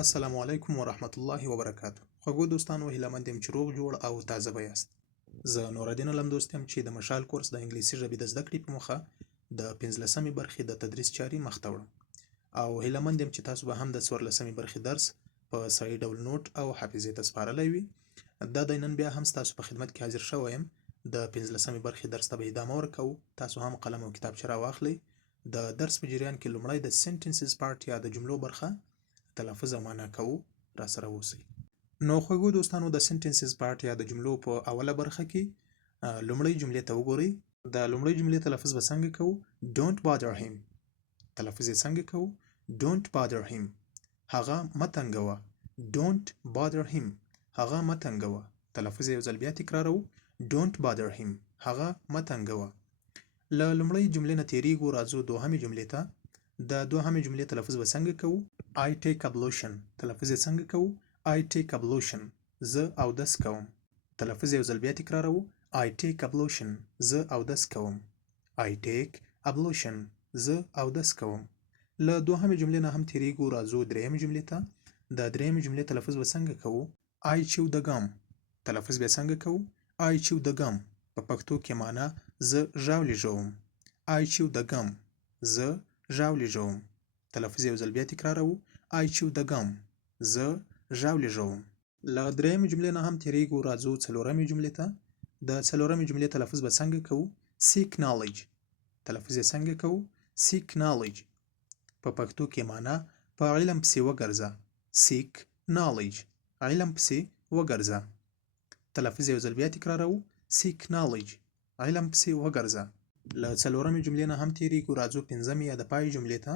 السلام علیکم ورحمت الله وبرکاتو. خوږو دوستانو، هیله مند یم چې روغ جوړ او تازه به یاست. زه نورالدین علم دوست یم چې د مشال کورس د انګلیسي ژبې د زده کړې په موخه د 15مې برخې د تدریس چارې مخته وړم او هیله مند یم چې تاسو به هم د 14مې برخې درس په صحیح ډول نوٹ او حافظې ته سپارلی وي. دا دی نن بیا هم ستاسو په خدمت کې حاضر شوی یم. د 15مې برخې درس ته به ادامه ورکوو. تاسو هم قلم او کتابچه راواخلئ. د درس په جریان کې لومړی د سنټنسز پارت یا د جملو برخه تلفظ او معنا کوو. را سره اوسئ. نو خوږو دوستانو، د سنټنسز پارت یا د جملو په اوله برخه کې لومړی جملې ته وګورئ. د لومړی جملې تلفظ به څنګه کوو؟ Don't bother him. تلفظ یې څنګه کوو؟ Don't bother him. هغه مه تنګوه. Don't bother him. هغه مه تنګوه. تلفظ یې یو ځل بیا تکراروو. Don't bother him. هغه مه تنګوه. له لومړۍ جملې نه تېرېږو، راځو دوهمې جملې ته. د دوهمې جملې تلفظ به څنګه کوو؟ I take ablution. تلفظ یې څنګه کوو؟ I take ablution. زه اودس کوم. تلفظ یې یو ځل بیا تکراروو. I take ablution. زه اودس کوم. I take ablution. زه اودس کوم. له دوهمې جملې نه هم تېرېږو، راځو درېیمې جملې ته. د درېیمې جملې تلفظ به څنګه کوو؟ I chew the gum. تلفظ بیا څنګه کوو؟ I chew the gum. په پښتو کې معنا زه ژاولې ژووم. I chew the gum. زه ژاولې ژووم. تلفظ یو ځل بیا تکراروو. I chew the gum. زه ژاولې ژووم. له درېیمې جملې نه هم تېرېږو، راځو څلورمې جملې ته. د څلورمې جملې تلفظ به څنګه کوو؟ Seek knowledge. تلفظ یې څنګه کوو؟ Seek knowledge. په پښتو کې معنا په علم پسې وګرځه. Seek knowledge. علم پسې وګرځه. تلفظ یو ځل بیا تکراروو. Seek knowledge. علم پسې وګرځه. له څلورمې جملې نه هم تېرېږو، راځو پنځمې یا د پای جملې ته.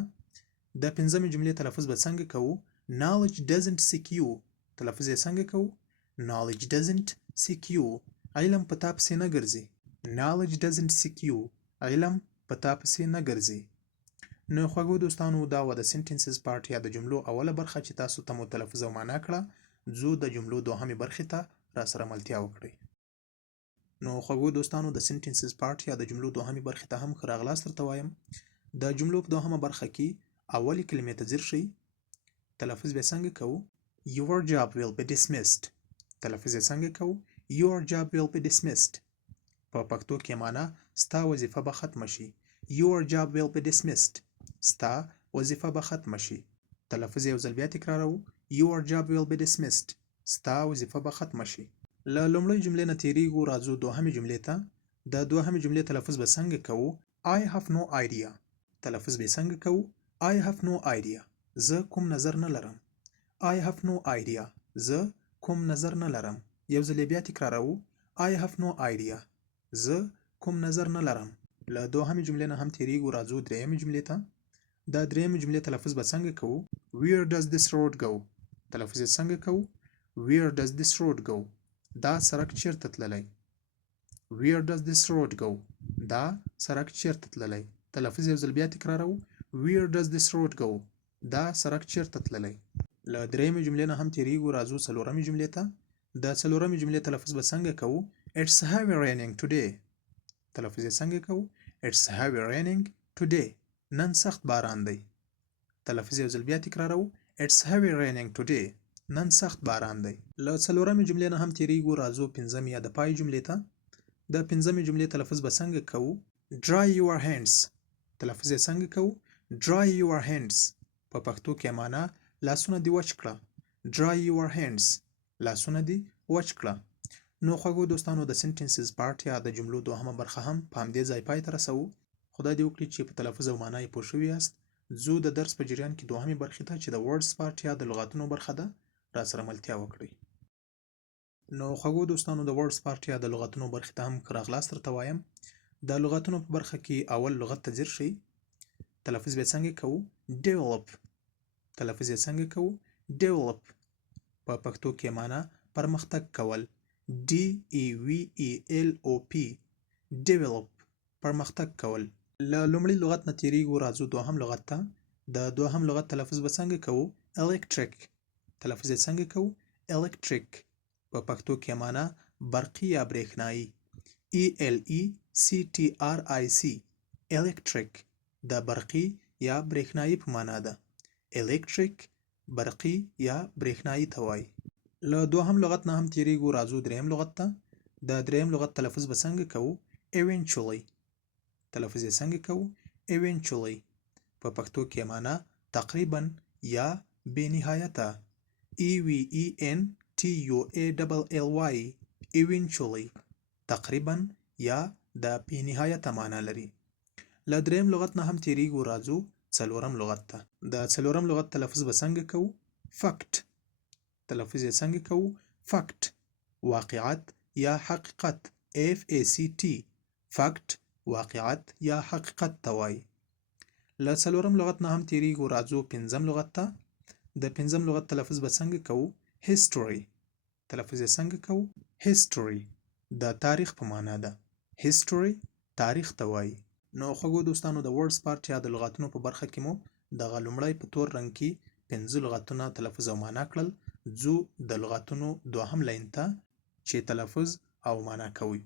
د پنځمې جملې تلفظ به څنګه کوو؟ Knowledge doesn't seek you. تلفظ یې څنګه کوو؟ Knowledge doesn't seek you. علم په تا پسې نه ګرځي. Knowledge doesn't seek you. علم په تا پسې نه ګرځي. نو خوږو دوستانو، دا وه د سنټنسز پارت یا د جملو اوله برخه چې تاسو ته مو تلفظ او معنا کړه. ځو د جملو دوهمې برخې ته را سره ملتیا وکړئ. نو خوږو دوستانو، د سنټنسز پارت یا د جملو دوهمې برخې ته هم ښه راغلاست درته وایم. د جملو په دوهمه برخه کې اولې کلمې ته ځیر شئ. تلفظ بیا څنګه کوو؟ Your job will be dismissed. تلفظ یې څنګه کوو؟ Your job will be dismissed. په پښتو کې معنا ستا وظیفه به ختمه شي. Your job will be dismissed. ستا وظیفه به ختمه شي. تلفظ یو ځل بیا تکراروو. Your job will be dismissed. ستا وظیفه به ختمه شي. له لومړۍ جملې نه تېرېږو، راځو دوهمې جملې ته. د دوهمې جملې تلفظ به څنګه کوو؟ I have no idea. تلفظ به څنګه کوو؟ I have no idea. زه کوم نظر نه لرم. I have no idea. زه کوم نظر نه لرم. یو ځل بیا تکراروو. I have no idea. زه کوم نظر نه لرم. له دوهمې جملې نه هم تېرېږو، راځو درېیمې جملې ته. د درېیمې جملې تلفظ به څنګه کوو؟ Where does this road go. تلفظ یې څنګه کوو؟ Where does this road go. دا سړک چیرته تللی؟ Where does this road go. دا سړک چیرته تللی؟ تلفظ یو ځل بیا تکراروو. Where does this road go. دا سړک چیرته تللی؟ له درېیمې جملې نه هم تېرېږو، راځو څلورمې جملې ته. د څلورمې جملې تلفظ به څنګه کوو؟ It's heavy raining today. تلفظ یې څنګه کوو؟ It's heavy raining today. نن سخت باران دی. تلفظ یو ځل بیا تکراروو. It's heavy raining today. نن سخت باران دی. له څلورمې جملې نه هم تېرېږو، راځو پنځمې یا د پای جملې ته. د پنځمې جملې تلفظ به څنګه کوو؟ Dry your hands. تلفظ یې څنګه کوو؟ Dry your hands. په پښتو کې معنا لاسونه دې وچ کړه. Dry your hands. لاسونه دې وچ کړه. نو خوږو دوستانو، د سنټنسز پارت یا د جملو دوهمه برخه هم په همدې ځای پای ته رسوو. خدای دې وکړي چې په تلفظ او معنا یې پوه شوي یاست. ځو د درس په جریان کې دوهمې برخې ته چې د ورډز پارت یا د لغاتونو برخه ده را سره ملتیا وکړئ. نو خوږو دوستانو، د ورډز پارت یا د لغاتونو برخې ته هم ښه راغلاست درته وایم. د لغاتونو په برخه کې اول لغت ته ځیر شئ. تلفظ بیا څنګه کوو؟ Develop. تلفظ یې څنګه کوو؟ Develop. په پښتو کې معنا پرمختګ کول. DEVELOP. Develop. پرمختګ کول. له لومړي لغت نه تېرېږو، راځو دوهم لغت ته. د دوهم لغت تلفظ به څنګه کوو؟ Electric. تلفظ یې څنګه کوو؟ Electric. په پښتو کې معنا برقي یا برېښنایي. ELECTRIC. Electric. د برقي یا برېښنایي په معنا ده. Electric برقي یا برېښنایي ته وایي. له دوهم لغت نه هم تیریږو، راځو دریم لغت ته. د دریم لغت تلفظ به څنګه کوو؟ eventually. تلفظ یې څنګه کوو؟ eventually. په پښتو کې معنا تقریبا یا بې نهایته. eventually. eventually. تقریبا یا د بې نهایته معنا لري. له دریم لغت نه هم تیریږو، راځو څلورم لغت ته. د څلورم لغت تلفظ به څنګه کوو؟ fact. تلفظ یې څنګه کوو؟ fact. واقعیت یا حقیقت. fact. fact. واقعیت یا حقیقت ته وایي. له څلورم لغت نه هم تیریږو، راځو پنځم لغت ته. د پنځم لغت تلفظ به څنګه کوو؟ history. تلفظ یې څنګه کوو؟ history. د تاریخ په معنا ده. history. تاریخ ته وایي. نو خوږو دوستانو، د ورډز پارت یا د لغاتونو په برخه کې مو دغه لومړی په تور رنګ کې 5 لغتونه تلفظ او معنا کړل. ځو د لغاتونو دوهم لاین ته چې تلفظ او معنا کوي.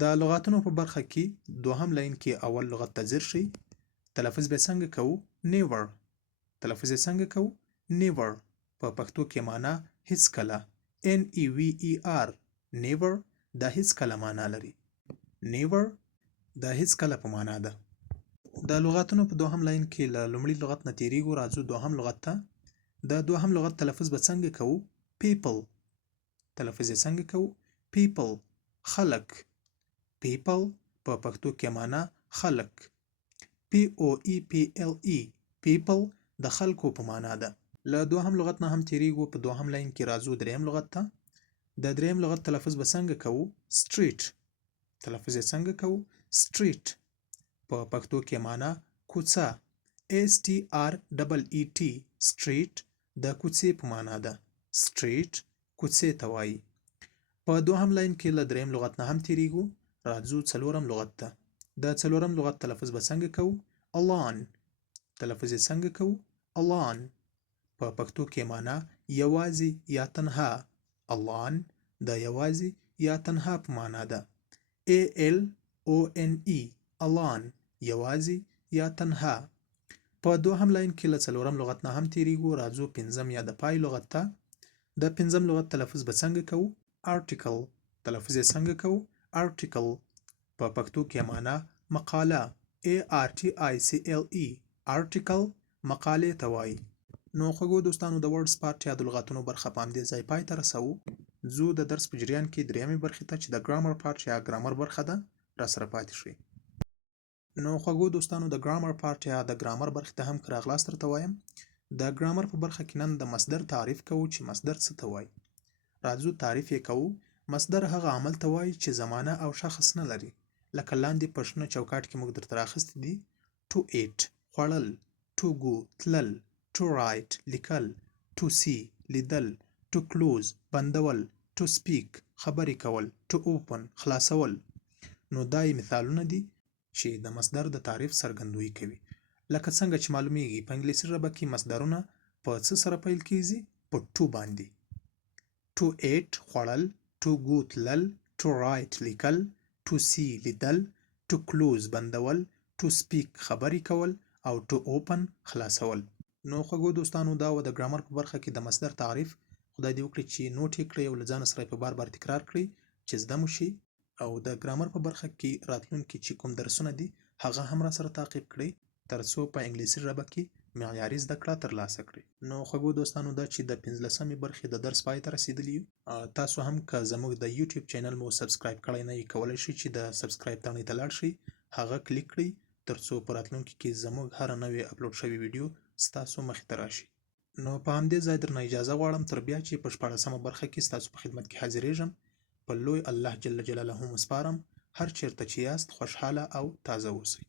د لغاتونو په برخه کې دوهم لاین کې اول لغت ته ځیر شئ. تلفظ به څنګه کوو؟ never. تلفظ یې څنګه کوو؟ never. په پښتو کې معنا هیڅکله. never. never د هیڅکله معنا لري. never د هیڅکله په معنا ده. د لغاتونو په دوهم لاین کې له لومړي لغت نه تیریږو، راځو دوهم لغت ته. د دوهم لغت تلفظ به څنګه کوو؟ people. تلفظ یې څنګه کوو؟ people. خلک. people په پښتو کې معنا خلک. people. people د خلکو په معنا ده. له دوهم لغت نه هم تیریږو، په دوهم لاین کې راځو دریم لغت ته. د دریم لغت تلفظ به څنګه کوو؟ street. تلفظ یې څنګه کوو؟ street. په پښتو کې معنا کوڅه. street. street د کوڅې په معنا ده. street کوڅې ته وایي. په دوهم لاین کې له دریم لغت نه هم تیریږو، راځو څلورم لغت ته. د څلورم لغت تلفظ به څنګه کوو؟ alone. تلفظ یې څنګه کوو؟ alone. په پښتو کې معنا یوازې یا تنها. alone د یوازې یا تنها په معنا ده. alone. alone یوازې یا تنها. په دوهم لاین کې له څلورم لغت نه هم تیریږو، راځو پنځم یا د پای لغت ته. د پنځم لغت تلفظ به څنګه کوو؟ article. تلفظ یې څنګه کوو؟ article. په پښتو کې معنا مقاله. article مقالې ته وایي. نو خوږو دوستانو، د ورډز پارت یا د لغاتونو برخه په همدې ځای پای ته رسوو. ځو د درس په جریان کې دریمې برخې ته چې د ګرامر پارت یا ګرامر برخه ده راسره پاتې شئ. نو خوږو دوستانو، د ګرامر پارت یا د ګرامر برخې ته هم ښه راغلاست درته وایم. د ګرامر په برخه کې نن د مصدر تعریف کوو چې مصدر څه ته وایي. راځو تعریف یې کوو. مصدر هغه عمل ته وایي چې زمانه او شخص نه لري. لکه لاندې په شنه چوکاټ کې موږ درته راخیستي دي: to eat خوړل، to go تلل، to write لیکل، to see لیدل، to close بندول، to speak خبرې کول، to open خلاصول. نو دا یې مثالونه دي چې د مصدر د تعریف څرګندویي کوي. لکه څنګه چې معلومیږي په انګلیسي ژبه کې مصدرونه په څه سره پیل کیږي؟ په to باندې. to eat خوړل، to go تلل، to write لیکل، to see لیدل، to close بندول، to speak خبرې کول او to open خلاصول. نو خوږو دوستانو، دا و د ګرامر په برخه کې د مصدر تعریف. خدای دې وکړي چې نوټ یې کړئ او له ځان سره په بار بار تکرار کړئ چې زده مو شي. او د ګرامر په برخه کې راتلونکي چې کوم درسونه دي هغه هم را سره تعقیب کړئ ترڅو په انګلیسي ژبه کې معیاري زده کړه ترلاسه کړئ. نو خوږو دوستانو، دا چې د 15مې برخې د درس پای ته رسیدلی یو. تاسو هم که زموږ د یوټیوب چینل مو سبسکرایب کړی نه یې، کولی شئ چې د سبسکرایب تڼۍ ته لاړ شئ، هغه کلیک کړئ ترڅو په راتلونکي کې زموږ هره نوې اپلوډ شوې ویډیو ستاسو مخې ته راشي. نو په همدې ځای درنه اجازه غواړم تر بیا چې په 14مه برخه کې ستاسو په خدمت کې حاضرېږم. په لوی الله جل جلاله مو سپارم. هر چیرته چې یاست خوشحاله او تازه اوسئ.